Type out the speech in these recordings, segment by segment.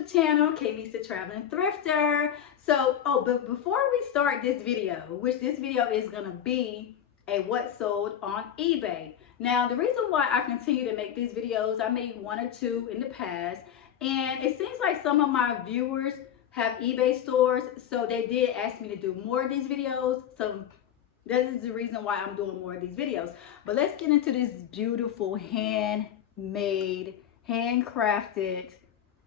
YouTube channel, Kaylee's the Traveling Thrifter. So, but before we start this video, which this video is gonna be a what sold on eBay. Now, the reason why I continue to make these videos, I made one or two in the past, and it seems like some of my viewers have eBay stores, so they did ask me to do more of these videos. So that is the reason why I'm doing more of these videos. But let's get into this beautiful handmade, handcrafted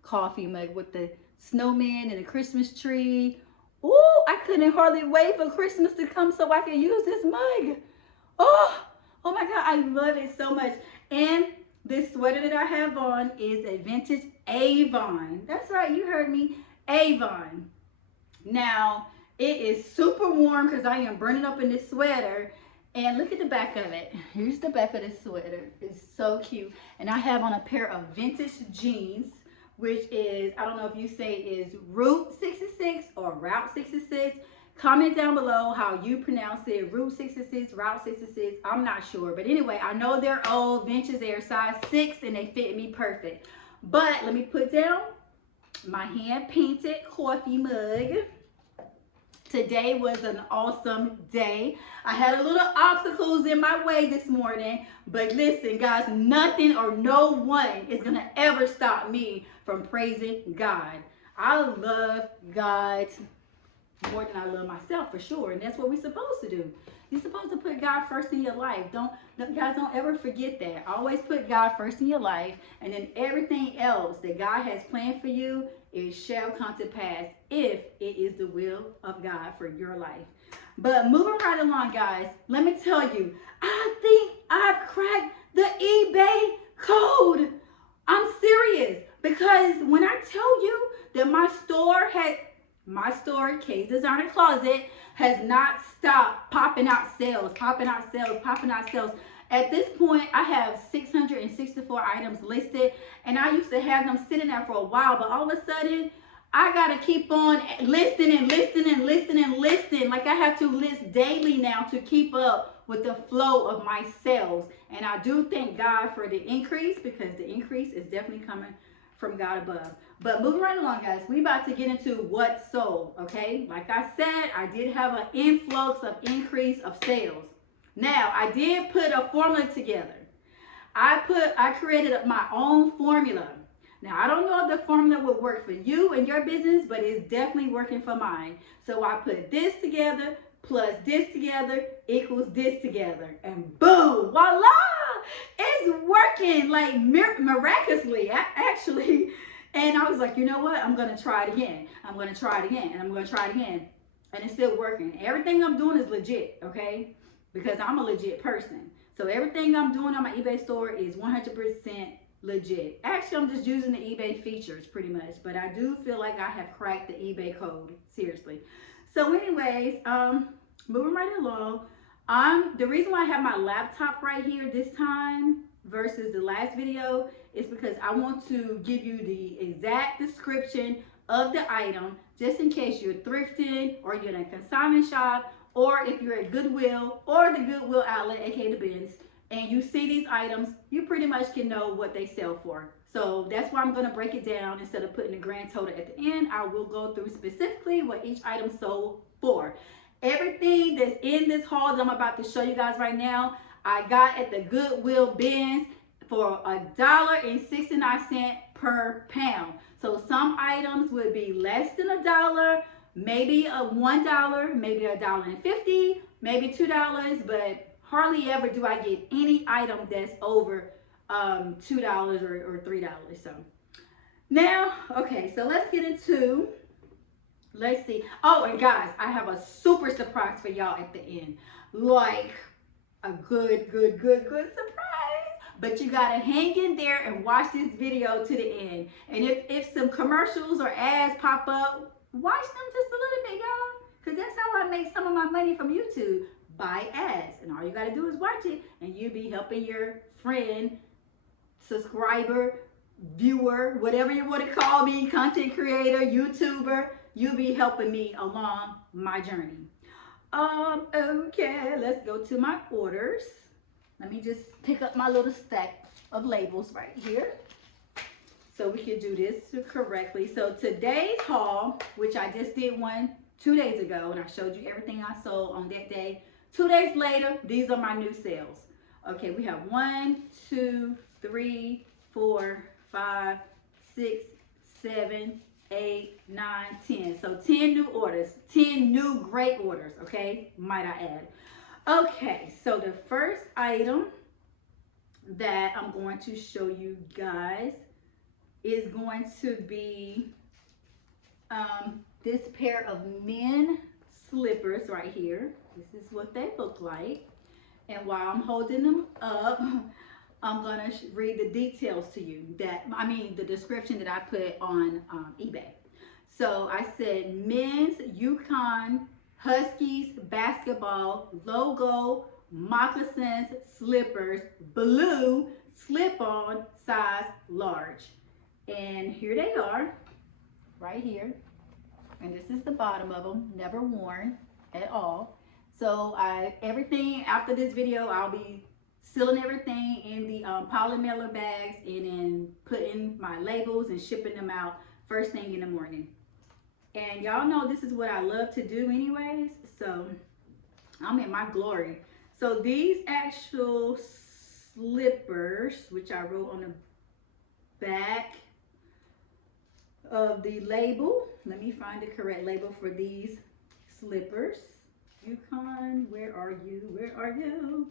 coffee mug with the snowman and the Christmas tree. Ooh, I couldn't hardly wait for Christmas to come so I can use this mug. Oh my God, I love it so much. And this sweater that I have on is a vintage Avon. That's right, you heard me, Avon. Now, it is super warm because I am burning up in this sweater. And look at the back of it. Here's the back of this sweater. It's so cute. And I have on a pair of vintage jeans, which is, I don't know if you say is Route 66 or Route 66. Comment down below how you pronounce it. Route 66, Route 66. I'm not sure. But anyway, I know they're old vintage. They are size 6 and they fit me perfect. But let me put down my hand-painted coffee mug. Today was an awesome day. I had a little obstacles in my way this morning, but listen, guys, nothing or no one is gonna ever stop me from praising God. I love God more than I love myself, for sure, and that's what we're supposed to do. You're supposed to put God first in your life. Guys, don't ever forget that. Always put God first in your life, and then everything else that God has planned for you, it shall come to pass if it is the will of God for your life. But moving right along, guys, let me tell you, I think I've cracked the eBay code. I'm serious, because when I tell you that my store, Kay's Designer Closet, has not stopped popping out sales, popping out sales, popping out sales. At this point, I have 664 items listed, and I used to have them sitting there for a while, but all of a sudden, I gotta keep on listing and listing and listing and listing. Like, I have to list daily now to keep up with the flow of my sales. And I do thank God for the increase, because the increase is definitely coming from God above. But moving right along, guys, we about to get into what sold, okay? Like I said, I did have an influx of increase of sales. Now, I did put a formula together. I created my own formula. Now, I don't know if the formula would work for you and your business, but it's definitely working for mine. So I put this together plus this together equals this together. And boom, voila! It's working like miraculously, actually. And I was like, you know what? I'm going to try it again. I'm going to try it again. And I'm going to try it again. And it's still working. Everything I'm doing is legit, okay? Because I'm a legit person. So everything I'm doing on my eBay store is 100% legit. Actually, I'm just using the eBay features pretty much. But I do feel like I have cracked the eBay code. Seriously. So anyways, moving right along. The reason why I have my laptop right here this time versus the last video is because I want to give you the exact description of the item, just in case you're thrifting or you're in a consignment shop, or if you're at Goodwill or the Goodwill outlet, aka the bins, and you see these items, you pretty much can know what they sell for. So that's why I'm going to break it down. Instead of putting the grand total at the end, I will go through specifically what each item sold for. Everything that's in this haul that I'm about to show you guys right now, I got at the Goodwill bins for $1.69 per pound. So some items would be less than $1, maybe $1, maybe $1.50, maybe $2, but hardly ever do I get any item that's over $2 or $3. So now, okay, so let's get into, let's see. Oh, and guys, I have a super surprise for y'all at the end. Like a good surprise. But you gotta hang in there and watch this video to the end. And if some commercials or ads pop up, watch them just a little bit, y'all. Because that's how I make some of my money from YouTube, by ads. And all you gotta do is watch it, and you'll be helping your friend, subscriber, viewer, whatever you want to call me, content creator, YouTuber. You'll be helping me along my journey. Okay, let's go to my orders. Let me just pick up my little stack of labels right here. so we can do this correctly. So today's haul, which I just did one 2 days ago, and I showed you everything I sold on that day. 2 days later, these are my new sales. Okay, we have 1, 2, 3, 4, 5, 6, 7, 8, 9, 10. So 10 new orders, 10 new great orders, okay, might I add. Okay, so the first item that I'm going to show you guys is going to be this pair of men slippers right here. This is what they look like. And while I'm holding them up, I'm gonna read the details to you. The description that I put on eBay. So I said men's Yukon Huskies basketball logo moccasins slippers, blue, slip-on, size large. And here they are, right here. And this is the bottom of them, never worn at all. So everything after this video, I'll be sealing everything in the polymailer bags and then putting my labels and shipping them out first thing in the morning. And y'all know this is what I love to do anyways, so I'm in my glory. So these actual slippers, which I wrote on the back of the label, let me find the correct label for these slippers. Yukon, where are you? Where are you?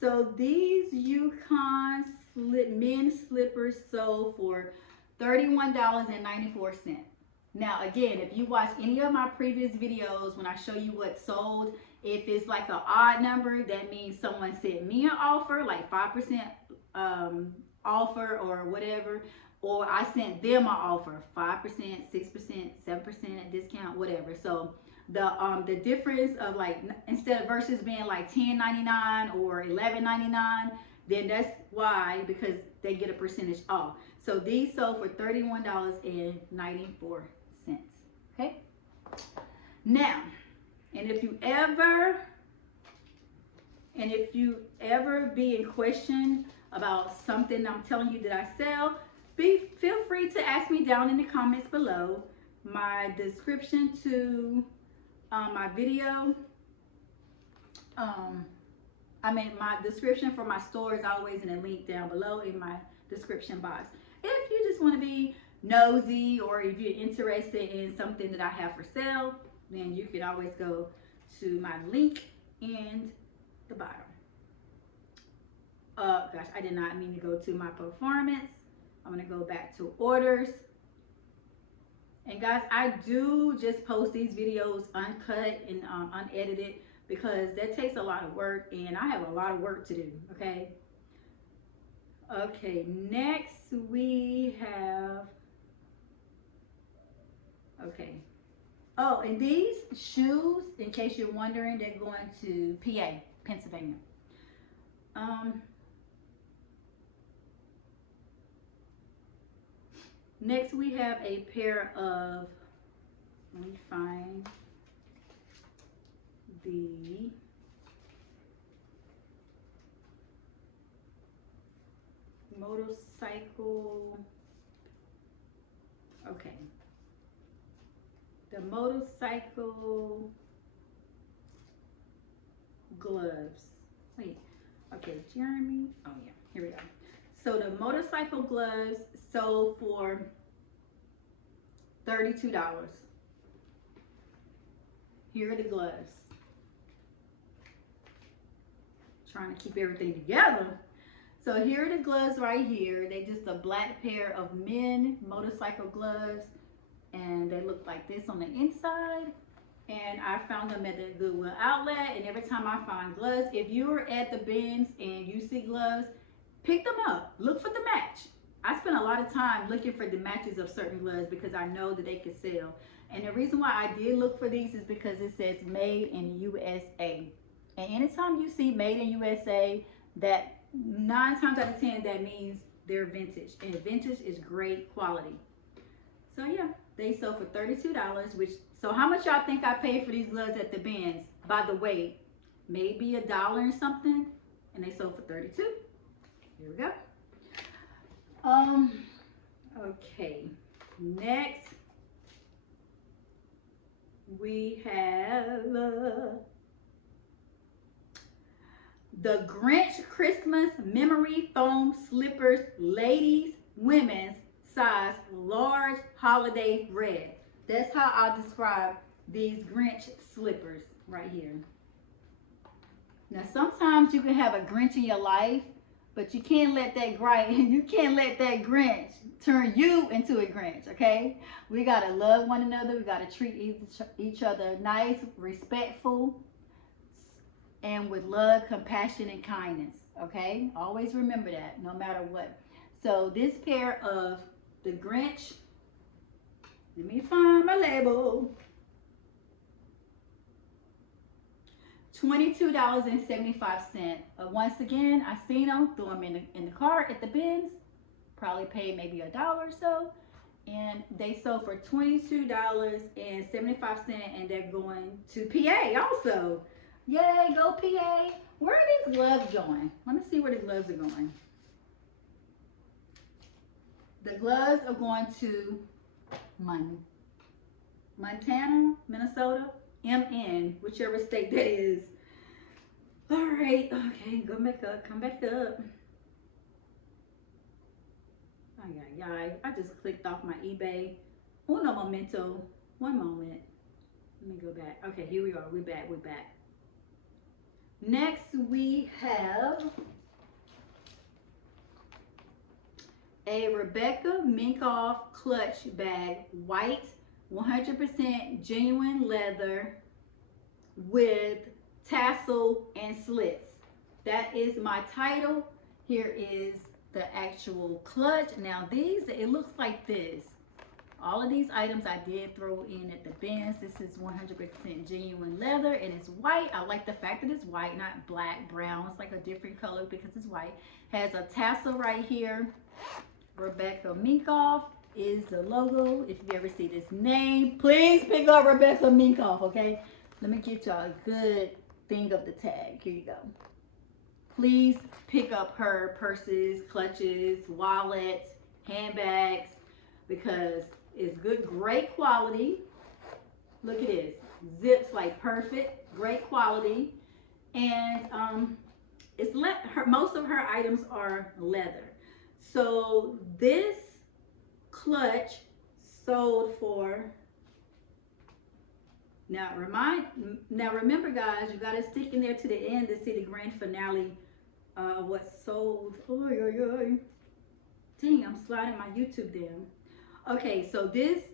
So these Yukon men's slippers sold for $31.94. Now again, if you watch any of my previous videos when I show you what sold, if it's like an odd number, that means someone sent me an offer, like 5% offer or whatever, or I sent them an offer, 5%, 6%, 7% discount, whatever. So the difference of like, instead of versus being like $10.99 or $11.99, then that's why, because they get a percentage off. So these sold for $31.94. Okay. Now, and if you ever be in question about something I'm telling you that I sell, feel free to ask me down in the comments below. My description to my video, my description for my store is always in a link down below in my description box. If you just want to be nosy, or if you're interested in something that I have for sale, then you can always go to my link in the bottom. Gosh, I did not mean to go to my performance. I'm gonna go back to orders. And guys, I do just post these videos uncut and unedited because that takes a lot of work, and I have a lot of work to do, okay? Okay, next we have, okay. Oh, and these shoes, in case you're wondering, they're going to PA, Pennsylvania. Next we have a pair of, let me find the motorcycle, okay, the motorcycle gloves. Wait, okay, Jeremy, oh yeah, here we go. So the motorcycle gloves sold for $32. Here are the gloves. Trying to keep everything together. So here are the gloves right here. They just a black pair of men motorcycle gloves, and they look like this on the inside. And I found them at the Goodwill outlet, and every time I find gloves, if you're at the bins and you see gloves, pick them up. Look for the match. I spend a lot of time looking for the matches of certain gloves because I know that they could sell. And the reason why I did look for these is because it says made in USA. And anytime you see made in USA, that 9 times out of 10, that means they're vintage. And vintage is great quality. So yeah, they sold for $32, which, so how much y'all think I paid for these gloves at the bins? By the weight, maybe $1 and something, and they sold for $32. Here we go. Okay, next we have the Grinch Christmas Memory Foam Slippers, ladies, women's, size large, holiday red. That's how I describe these Grinch slippers right here. Now sometimes you can have a Grinch in your life, but you can't let that Grinch turn you into a Grinch, okay? We gotta love one another. We gotta treat each other nice, respectful, and with love, compassion, and kindness, okay? Always remember that, no matter what. So this pair of the Grinch, let me find my label. $22.75. Once again, I seen them, threw them in the cart at the bins. Probably paid maybe $1 or so. And they sold for $22.75, and they're going to PA also. Yay, go PA. Where are these gloves going? Let me see where the gloves are going. The gloves are going to Montana, Minnesota, MN, whichever state that is. All right, okay, go back up, come back up. I just clicked off my eBay. Uno momento, one moment. Let me go back. Okay, here we are, we're back. Next we have a Rebecca Minkoff clutch bag, white, 100% genuine leather with tassel and slits. That is my title. Here is the actual clutch. Now these, it looks like this. All of these items I did throw in at the bins. This is 100% genuine leather and it's white. I like the fact that it's white, not black, brown. It's like a different color because it's white. Has a tassel right here. Rebecca Minkoff is the logo. If you ever see this name, please pick up Rebecca Minkoff, okay? Let me get y'all a good thing of the tag. Here you go. Please pick up her purses, clutches, wallets, handbags, because it's good, great quality. Look at this. Zips like perfect, great quality. And most of her items are leather. So this clutch sold for, now remember guys, you gotta stick in there to the end to see the grand finale of what sold. Dang, I'm sliding my YouTube down. Okay, so this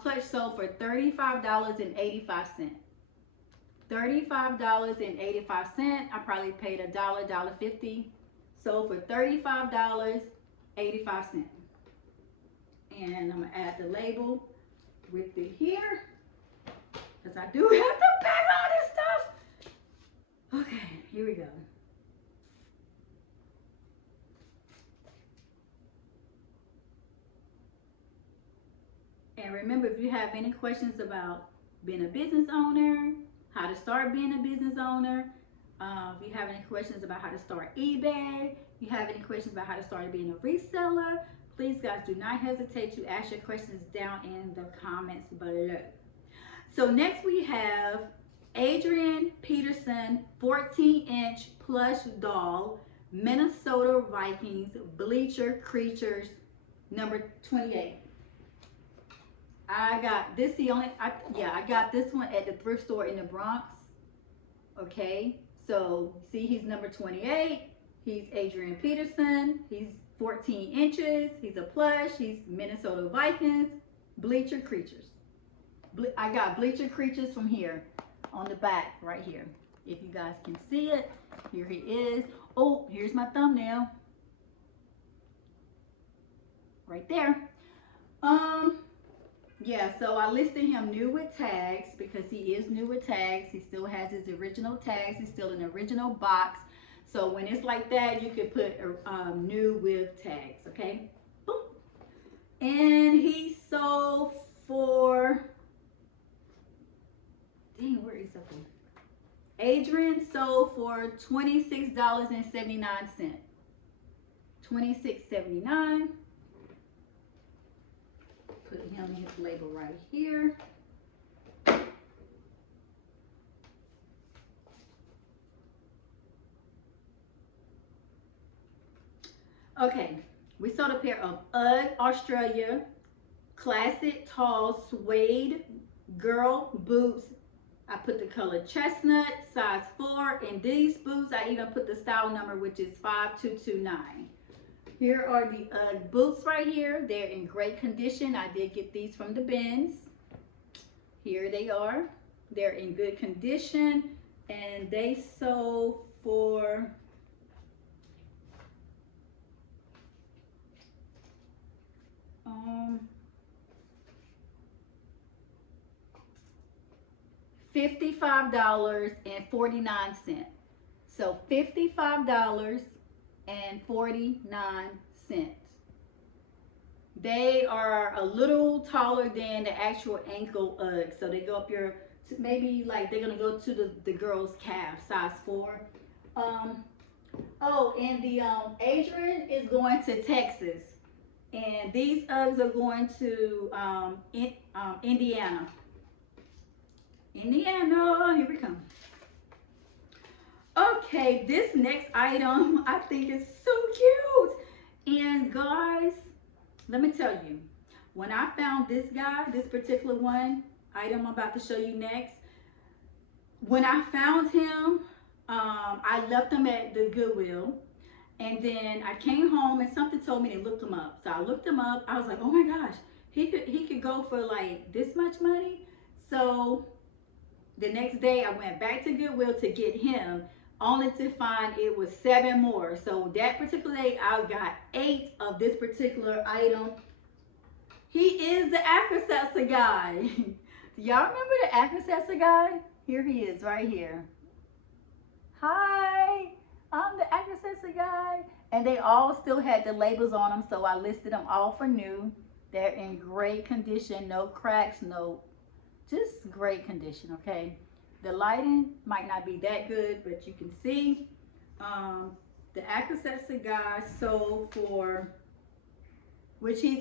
clutch sold for $35.85. $35.85. I probably paid $1, $1.50. Sold for $35.85. And I'm gonna add the label with it here, because I do have to pack all this stuff. Okay, here we go. And remember, if you have any questions about being a business owner, how to start being a business owner, if you have any questions about how to start eBay, if you have any questions about how to start being a reseller, please guys do not hesitate to ask your questions down in the comments below. So next we have Adrian Peterson 14-inch plush doll, Minnesota Vikings, Bleacher Creatures, number 28. I got this, I got this one at the thrift store in the Bronx. Okay, so see, he's number 28. He's Adrian Peterson. He's 14 inches. He's a plush. He's Minnesota Vikings, Bleacher Creatures. I got Bleacher Creatures from here on the back right here. If you guys can see it, here he is. Oh, here's my thumbnail. Right there. Yeah, so I listed him new with tags because he is new with tags. He still has his original tags. He's still in the original box. So when it's like that, you can put new with tags, okay? Boom. And he sold for, dang, where is that from? Adrian sold for $26.79. $26.79. Put him in his label right here. Okay, we sold a pair of UGG Australia classic tall suede girl boots. I put the color chestnut, size 4, and these boots I even put the style number, which is 5229. Here are the UGG boots right here. They're in great condition. I did get these from the bins. Here they are. They're in good condition, and they sold for $55.49. So $55.49. They are a little taller than the actual ankle Uggs. So they go up your, maybe like they're gonna go to the girl's calf, size 4. Oh, and the Adrian is going to Texas, and these Uggs are going to Indiana. Indiana, here we come. Okay, this next item I think is so cute. And guys, let me tell you, when I found this guy, this particular item I'm about to show you next, when I found him, I left him at the Goodwill, and then I came home and something told me to look him up. So I looked him up. I was like, oh my gosh, he could go for like this much money. So the next day I went back to Goodwill to get him, only to find it was 7 more. So that particular day I got 8 of this particular item. He is the Accessor guy. Do y'all remember the Accessor guy? Here he is right here. Hi, I'm the Accessor guy. And they all still had the labels on them, so I listed them all for new. They're in great condition, no cracks, no, just great condition, okay? The lighting might not be that good, but you can see the Accessor guy sold for,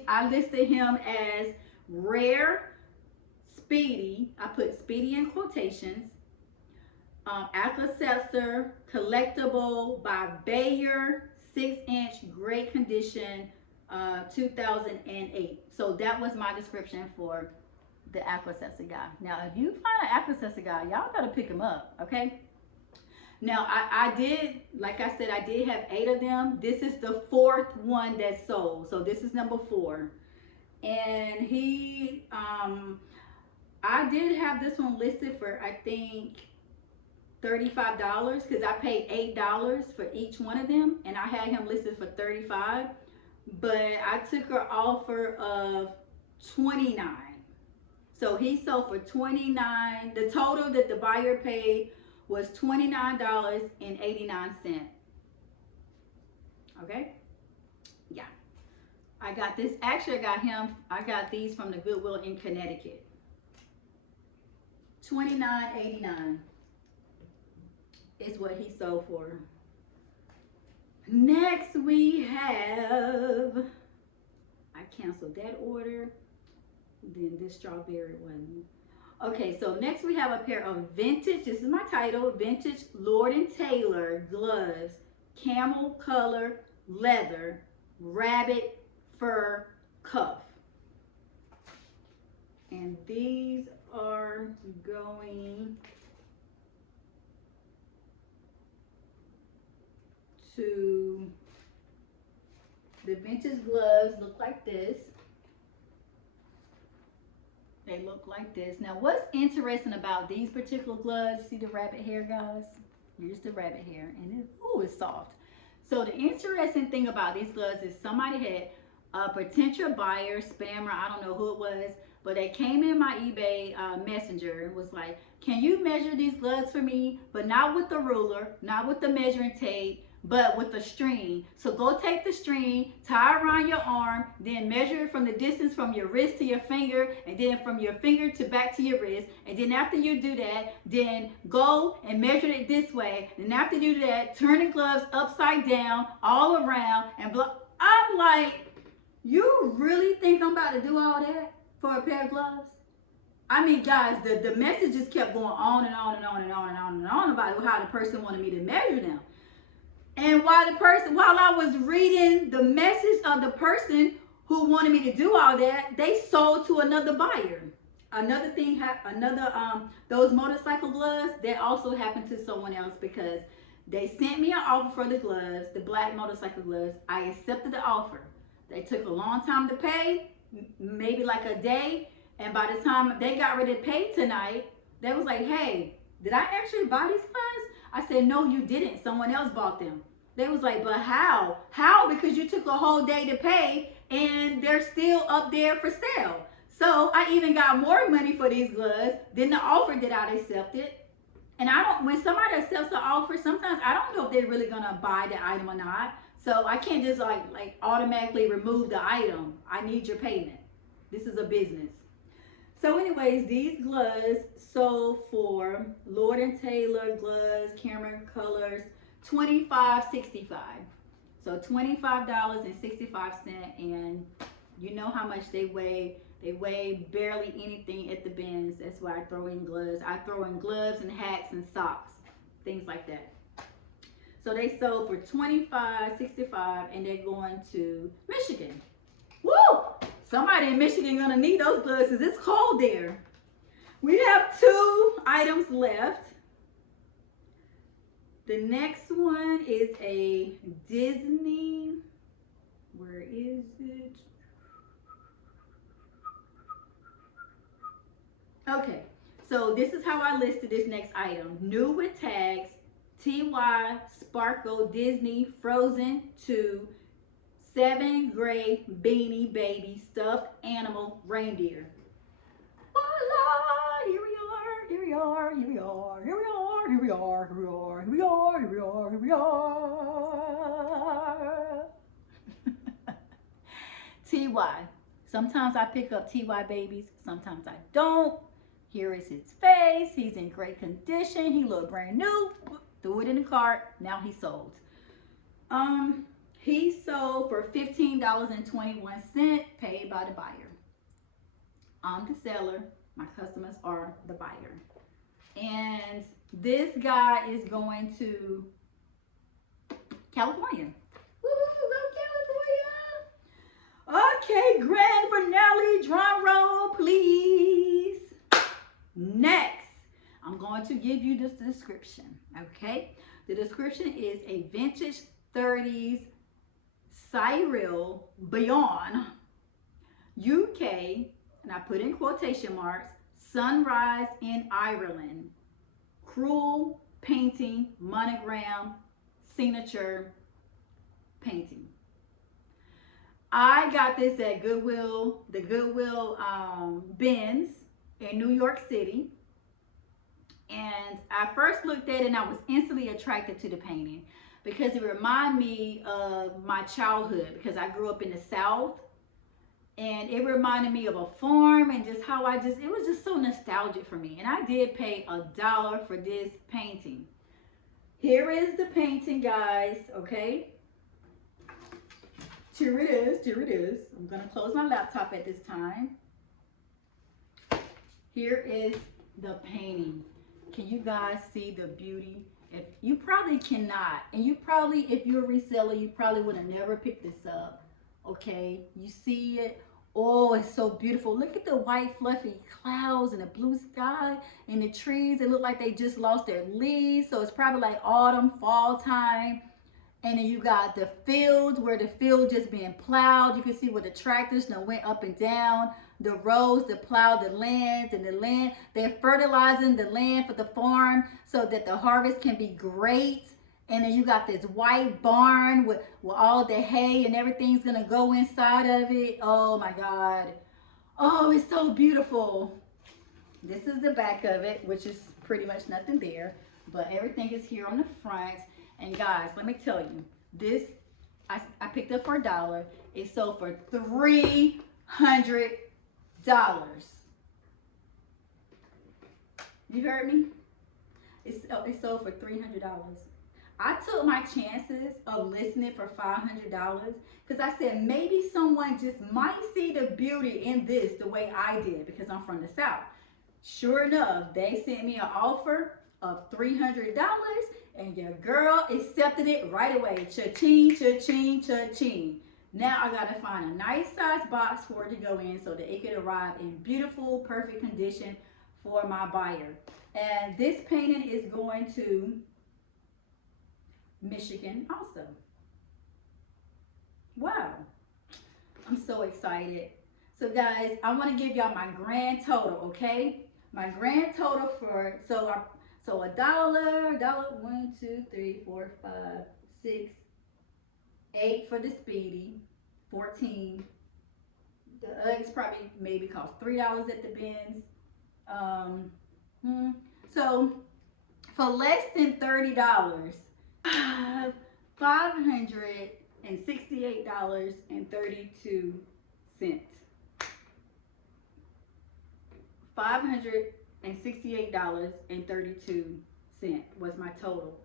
I listed him as rare Speedy. I put Speedy in quotations. Accessor collectible by Bayer, 6-inch, great condition, 2008. So that was my description for the Accessor guy. Now, if you find an Accessor guy, y'all gotta pick him up, okay? Now, I did, like I said, I did have 8 of them. This is the 4th one that sold. So this is number 4. And he, I did have this one listed for, I think, $35, because I paid $8 for each one of them, and I had him listed for $35, but I took her offer of $29. So he sold for $29. The total that the buyer paid was $29.89. Okay? Yeah. I got this. Actually, I got these from the Goodwill in Connecticut. $29.89 is what he sold for. Next we have, I canceled that order. Then this strawberry one. Okay, so next we have a pair of vintage, this is my title, vintage Lord & Taylor gloves, camel color, leather, rabbit fur cuff. And these are going to, the vintage gloves look like this. They look like this. Now, what's interesting about these particular gloves, see the rabbit hair, guys? Here's the rabbit hair, and it's soft. So the interesting thing about these gloves is somebody had a potential buyer, spammer, I don't know who it was, but they came in my eBay messenger and was like, can you measure these gloves for me? But not with the ruler, not with the measuring tape, but with a string. So go take the string, tie it around your arm, then measure it from the distance from your wrist to your finger, and then from your finger to back to your wrist. And then after you do that, then go and measure it this way. And after you do that, turn the gloves upside down, all around, and blow. I'm like, you really think I'm about to do all that? for a pair of gloves? I mean, guys, the messages kept going on and on and on and on and on and on about how the person wanted me to measure them. And while I was reading the message of the person who wanted me to do all that, they sold to another buyer. Another thing, those motorcycle gloves, that also happened to someone else because they sent me an offer for the gloves, the black motorcycle gloves. I accepted the offer. They took a long time to pay, maybe like a day. And by the time they got ready to pay tonight, they was like, hey, did I actually buy these gloves? I said, no, you didn't. Someone else bought them. They was like, but how? How? Because you took a whole day to pay and they're still up there for sale. So I even got more money for these gloves than the offer that I accepted. And when somebody accepts the offer, sometimes I don't know if they're really gonna buy the item or not. So I can't just like automatically remove the item. I need your payment. This is a business. So anyways, these gloves sold for Lord & Taylor gloves, camera colors, $25.65. So $25.65, and you know how much they weigh. They weigh barely anything at the bins. That's why I throw in gloves. I throw in gloves and hats and socks, things like that. So they sold for $25.65, and they're going to Michigan. Woo! Somebody in Michigan gonna need those gloves because it's cold there. We have 2 items left. The next one is a Disney. Where is it? Okay, so this is how I listed this next item. New with tags, TY Sparkle Disney Frozen 2 7 gray beanie baby stuffed animal reindeer. Voila! Here we are, here we are, here we are, here we are, here we are, here we are, here we are, here we are, here we are. TY. Sometimes I pick up TY babies, sometimes I don't. Here is his face. He's in great condition. He looked brand new. Threw it in the cart. Now he's sold. He sold for $15.21, paid by the buyer. I'm the seller. My customers are the buyer. And this guy is going to California. Woo, go California! Okay, grand finale, drum roll, please. Next, I'm going to give you this description, okay? The description is a vintage 30s Cyril Beyond UK, and I put in quotation marks, sunrise in Ireland, cruel painting, monogram, signature painting. I got this at Goodwill, the Goodwill bins in New York City. And I first looked at it and I was instantly attracted to the painting because it reminded me of my childhood, because I grew up in the South, and it reminded me of a farm and just how it was just so nostalgic for me. And I did pay $1 for this painting. Here is the painting, guys, okay? Here it is, here it is. I'm gonna close my laptop at this time. Here is the painting. Can you guys see the beauty? If you probably cannot, and you probably, if you're a reseller, you probably would have never picked this up. Okay, you see it? Oh, it's so beautiful. Look at the white fluffy clouds and the blue sky and the trees. It look like they just lost their leaves, so it's probably like autumn, fall time. And then you got the fields where the field just being plowed. You can see where the tractors done went up and down. The roads that plow the lands, and the land, they're fertilizing the land for the farm so that the harvest can be great. And then you got this white barn with all the hay and everything's gonna go inside of it. Oh my God. Oh, it's so beautiful. This is the back of it, which is pretty much nothing there, but everything is here on the front. And guys, let me tell you, this I picked up for $1. It sold for $300. You heard me? It sold for $300. I took my chances of listing it for $500 because I said maybe someone just might see the beauty in this the way I did because I'm from the South. Sure enough, they sent me an offer of $300 and your girl accepted it right away. Cha-ching, cha-ching, cha-ching. Now I gotta find a nice size box for it to go in so that it could arrive in beautiful, perfect condition for my buyer. And this painting is going to Michigan also. Wow, I'm so excited. So guys, I want to give y'all my grand total, okay? My grand total for a dollar, one, two, three, four, 5, 6, 8 for the Speedy, 14. The Uggs probably maybe cost $3 at the bins. So for less than $30, $568.32. $568.32 was my total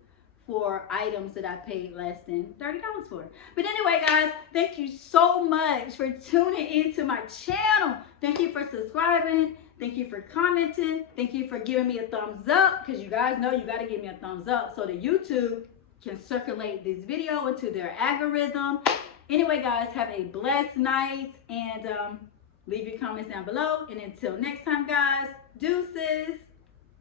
for items that I paid less than $30 for. But anyway, guys, thank you so much for tuning into my channel. Thank you for subscribing. Thank you for commenting. Thank you for giving me a thumbs up, because you guys know you got to give me a thumbs up so that YouTube can circulate this video into their algorithm. Anyway, guys, have a blessed night, and leave your comments down below. And until next time, guys, deuces.